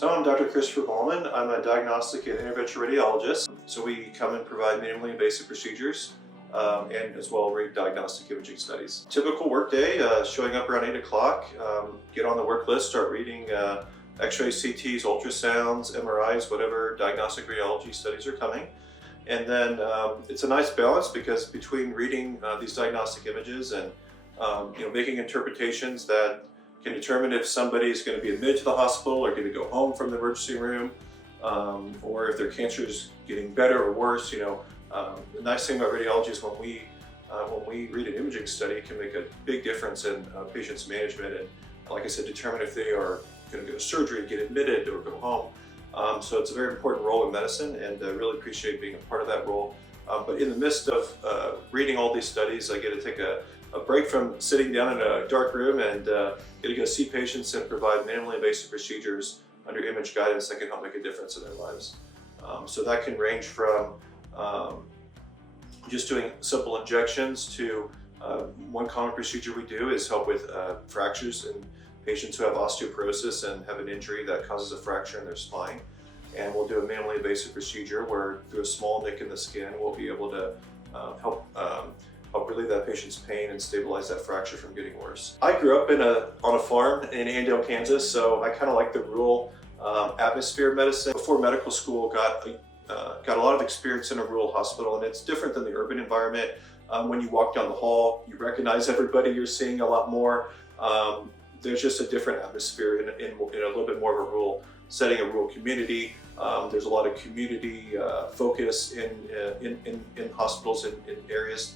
So I'm Dr. 𝗵𝗱 𝗧𝗶𝗀. I'm a diagnostic and interventional radiologist. So we come and provide minimally invasive procedures and as well rate diagnostic imaging studies. Typical workday, showing up around 8 o'clock, get on the work list, start reading X-rays, CTs, ultrasounds, MRIs, whatever diagnostic radiology studies are coming. And then it's a nice balance because between reading these diagnostic images and making interpretations that can determine if somebody is going to be admitted to the hospital or going to go home from the emergency room, or if their cancer is getting better or worse. The nice thing about radiology is when we read an imaging study, it can make a big difference in patient's management and, like I said, determine if they are going to go to surgery, get admitted, or go home. So it's a very important role in medicine, and I really appreciate being a part of that role. But in the midst of reading all these studies, I get to take a break from sitting down in a dark room and get to go see patients and provide minimally invasive procedures under image guidance that can help make a difference in their lives. So that can range from just doing simple injections to one common procedure we do is help with fractures in patients who have osteoporosis and have an injury that causes a fracture in their spine. And we'll do a minimally invasive procedure where through a small nick in the skin, we'll be able to help relieve that patient's pain and stabilize that fracture from getting worse. I grew up on a farm in Andale, Kansas, so I kind of like the rural atmosphere of medicine. Before medical school, got a lot of experience in a rural hospital, and it's different than the urban environment. When you walk down the hall, you recognize everybody, you're seeing a lot more. There's just a different atmosphere in a little bit more of a rural setting, a rural community. There's a lot of community focus in hospitals in areas.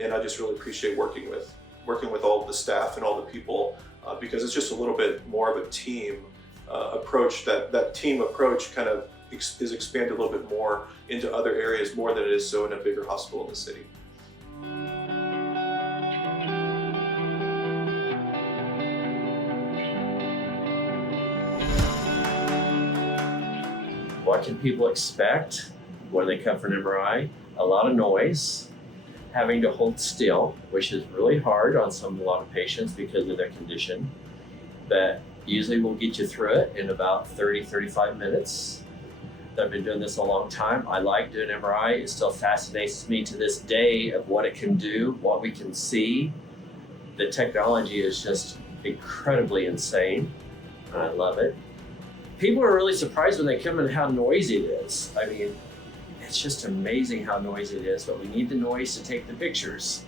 And I just really appreciate working with all of the staff and all the people because it's just a little bit more of a team approach. That team approach kind of is expanded a little bit more into other areas more than it is so in a bigger hospital in the city. What can people expect when they come for an MRI? A lot of noise, having to hold still, which is really hard on a lot of patients because of their condition, but usually we'll get you through it in about 30-35 minutes. I've been doing this a long time. I like doing MRI. It still fascinates me to this day of what it can do, what we can see. The technology is just incredibly insane. I love it. People are really surprised when they come in how noisy it is. I mean, it's just amazing how noisy it is, but we need the noise to take the pictures.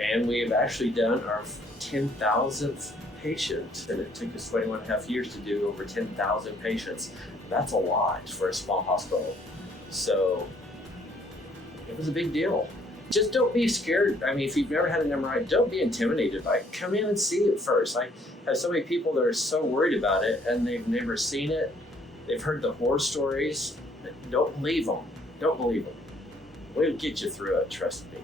And we have actually done our 10,000th patient, and it took us 21.5 years to do over 10,000 patients. That's a lot for a small hospital. So it was a big deal. Just don't be scared. I mean, if you've never had an MRI, don't be intimidated by it. Come in and see it first. I have so many people that are so worried about it and they've never seen it. They've heard the horror stories. Don't believe them. Don't believe them. We'll get you through it, trust me.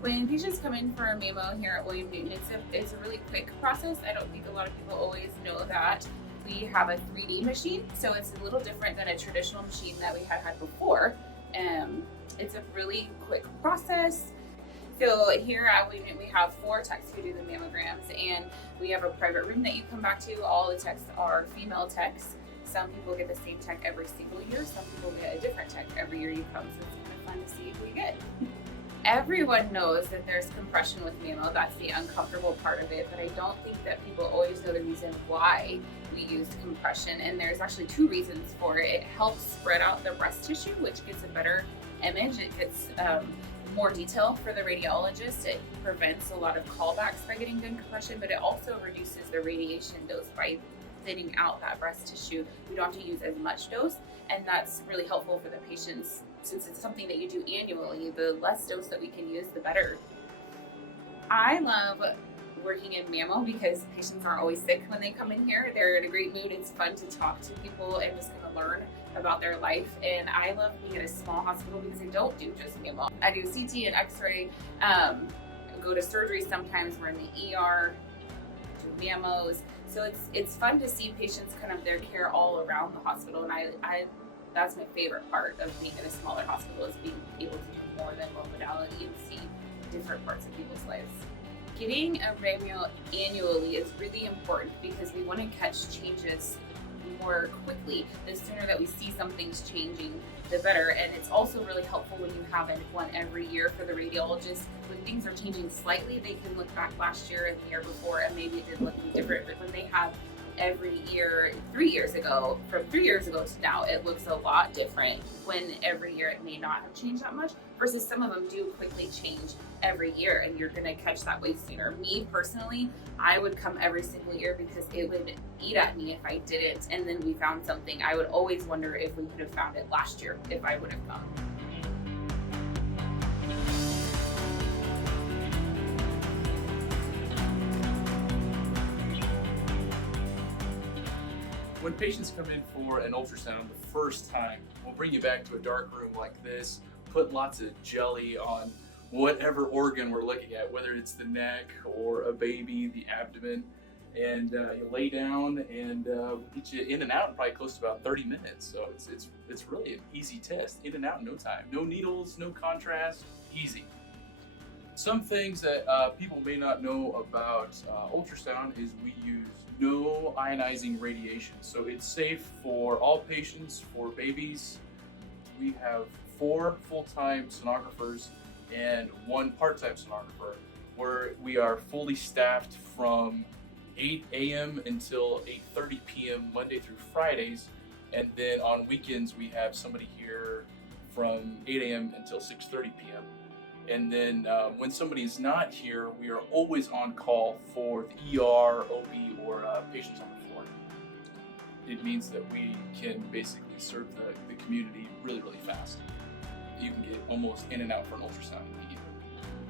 When patients come in for a mammo here at William Newton, it's a really quick process. I don't think a lot of people always know that. We have a 3D machine, so it's a little different than a traditional machine that we had before. It's a really quick process. So here at William Newton, we have 4 techs who do the mammograms, and we have a private room that you come back to. All the techs are female techs. Some people get the same tech every single year. Some people get a different tech every year you come, so it's kind of fun to see who you get. Everyone knows that there's compression with mammo. That's the uncomfortable part of it, but I don't think that people always know the reason why we use compression, and there's actually 2 reasons for it. It helps spread out the breast tissue, which gets a better image. It gets more detail for the radiologist. It prevents a lot of callbacks by getting good compression, but it also reduces the radiation dose by thinning out that breast tissue. We don't have to use as much dose, and that's really helpful for the patients. Since it's something that you do annually, the less dose that we can use, the better. I love working in mammo because patients aren't always sick when they come in here. They're in a great mood. It's fun to talk to people and just kind of learn about their life. And I love being at a small hospital because I don't do just mammo. I do CT and X-ray, go to surgery sometimes. We're in the ER, do mammos. So it's fun to see patients kind of their care all around the hospital. And I That's my favorite part of being in a smaller hospital, is being able to do more than one modality and see different parts of people's lives. Getting a radiography annually is really important because we want to catch changes more quickly. The sooner that we see some things changing, the better. And it's also really helpful when you have one every year for the radiologist. When things are changing slightly, they can look back last year and the year before and maybe it did look different. But when they have every year, 3 years ago, from 3 years ago to now, it looks a lot different, when every year it may not have changed that much, versus some of them do quickly change every year and you're gonna catch that way sooner. Me personally, I would come every single year because it would eat at me if I didn't, and then we found something. I would always wonder if we could have found it last year if I would have come. When patients come in for an ultrasound the first time, we'll bring you back to a dark room like this, put lots of jelly on whatever organ we're looking at, whether it's the neck or a baby, the abdomen, and you lay down and we'll get you in and out in probably close to about 30 minutes. So it's really an easy test, in and out in no time. No needles, no contrast, easy. Some things that people may not know about ultrasound is we use no ionizing radiation. So it's safe for all patients, for babies. We have 4 full-time sonographers and 1 part-time sonographer, where we are fully staffed from 8 a.m. until 8:30 p.m. Monday through Fridays. And then on weekends, we have somebody here from 8 a.m. until 6:30 p.m. And then when somebody's not here, we are always on call for the ER, OB, or patients on the floor. It means that we can basically serve the community really, really fast. You can get almost in and out for an ultrasound immediately.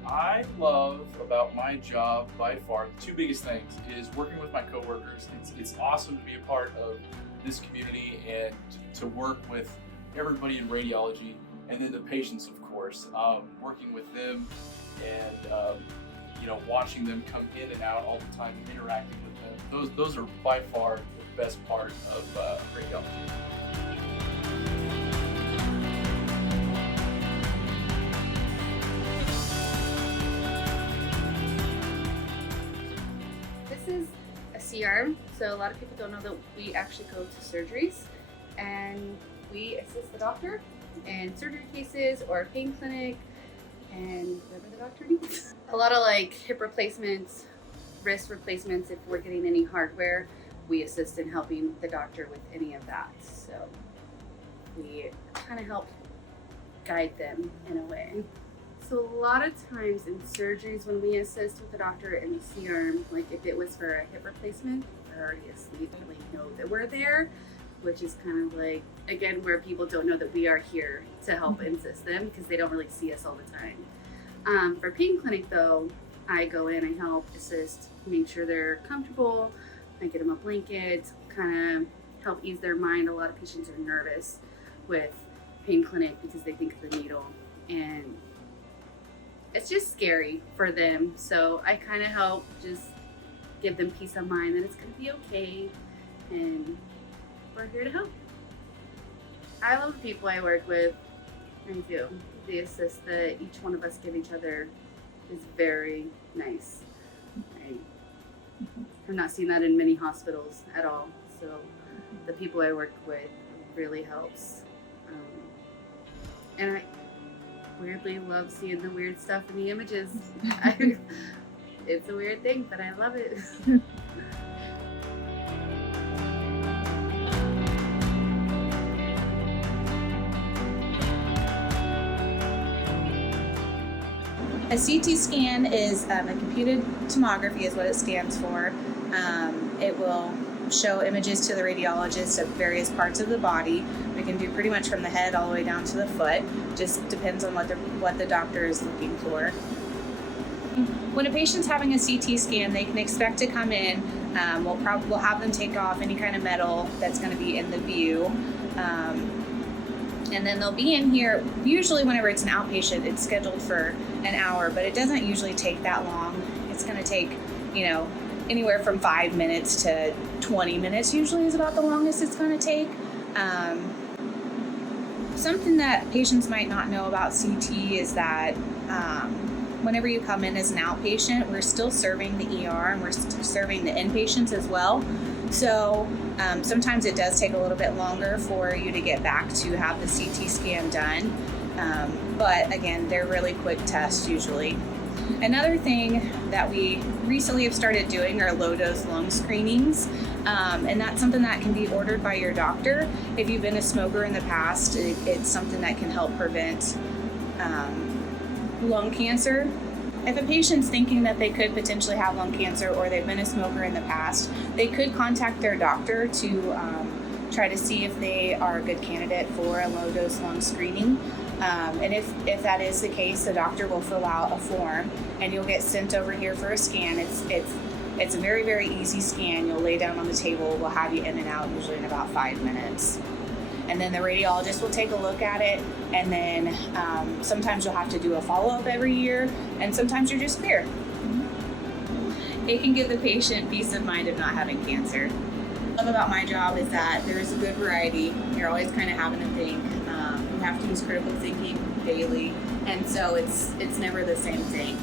I love about my job by far, the 2 biggest things is working with my coworkers. It's awesome to be a part of this community and to work with everybody in radiology, and then the patients, of course, working with them and watching them come in and out all the time, interacting with them. Those are by far the best part of radiology. This is a C-arm, so a lot of people don't know that we actually go to surgeries and we assist the doctor in surgery cases or pain clinic and whatever the doctor needs. A lot of like hip replacements, wrist replacements, if we're getting any hardware, we assist in helping the doctor with any of that. So we kind of help guide them in a way. So a lot of times in surgeries when we assist with the doctor in the C-arm, like if it was for a hip replacement, they're already asleep and they know that we're there, which is kind of like, again, where people don't know that we are here to help assist them because they don't really see us all the time. For pain clinic though, I go in, I help assist, make sure they're comfortable, I get them a blanket, kind of help ease their mind. A lot of patients are nervous with pain clinic because they think of the needle and it's just scary for them. So I kind of help just give them peace of mind that it's gonna be okay and we're here to help. I love the people I work with. I do. The assist that each one of us give each other is very nice. I have not seen that in many hospitals at all. So the people I work with really helps. And I weirdly love seeing the weird stuff in the images. It's a weird thing, but I love it. A CT scan is a computed tomography is what it stands for. It will show images to the radiologist of various parts of the body. We can do pretty much from the head all the way down to the foot. Just depends on what the doctor is looking for. When a patient's having a CT scan, they can expect to come in. We'll have them take off any kind of metal that's going to be in the view. And then they'll be in here, usually whenever it's an outpatient, it's scheduled for an hour, but it doesn't usually take that long. It's gonna take, anywhere from 5 minutes to 20 minutes usually is about the longest it's gonna take. Something that patients might not know about CT is that whenever you come in as an outpatient, we're still serving the ER and we're still serving the inpatients as well. So sometimes it does take a little bit longer for you to get back to have the CT scan done. But again, they're really quick tests usually. Another thing that we recently have started doing are low-dose lung screenings. And that's something that can be ordered by your doctor. If you've been a smoker in the past, it's something that can help prevent lung cancer. If a patient's thinking that they could potentially have lung cancer or they've been a smoker in the past, they could contact their doctor to try to see if they are a good candidate for a low-dose lung screening. And if that is the case, the doctor will fill out a form and you'll get sent over here for a scan. It's a very, very easy scan. You'll lay down on the table. We'll have you in and out usually in about 5 minutes. And then the radiologist will take a look at it, and then sometimes you'll have to do a follow-up every year, and sometimes you're just clear. It can give the patient peace of mind of not having cancer. What I love about my job is that there's a good variety. You're always kind of having to think. You have to use critical thinking daily, and so it's never the same thing.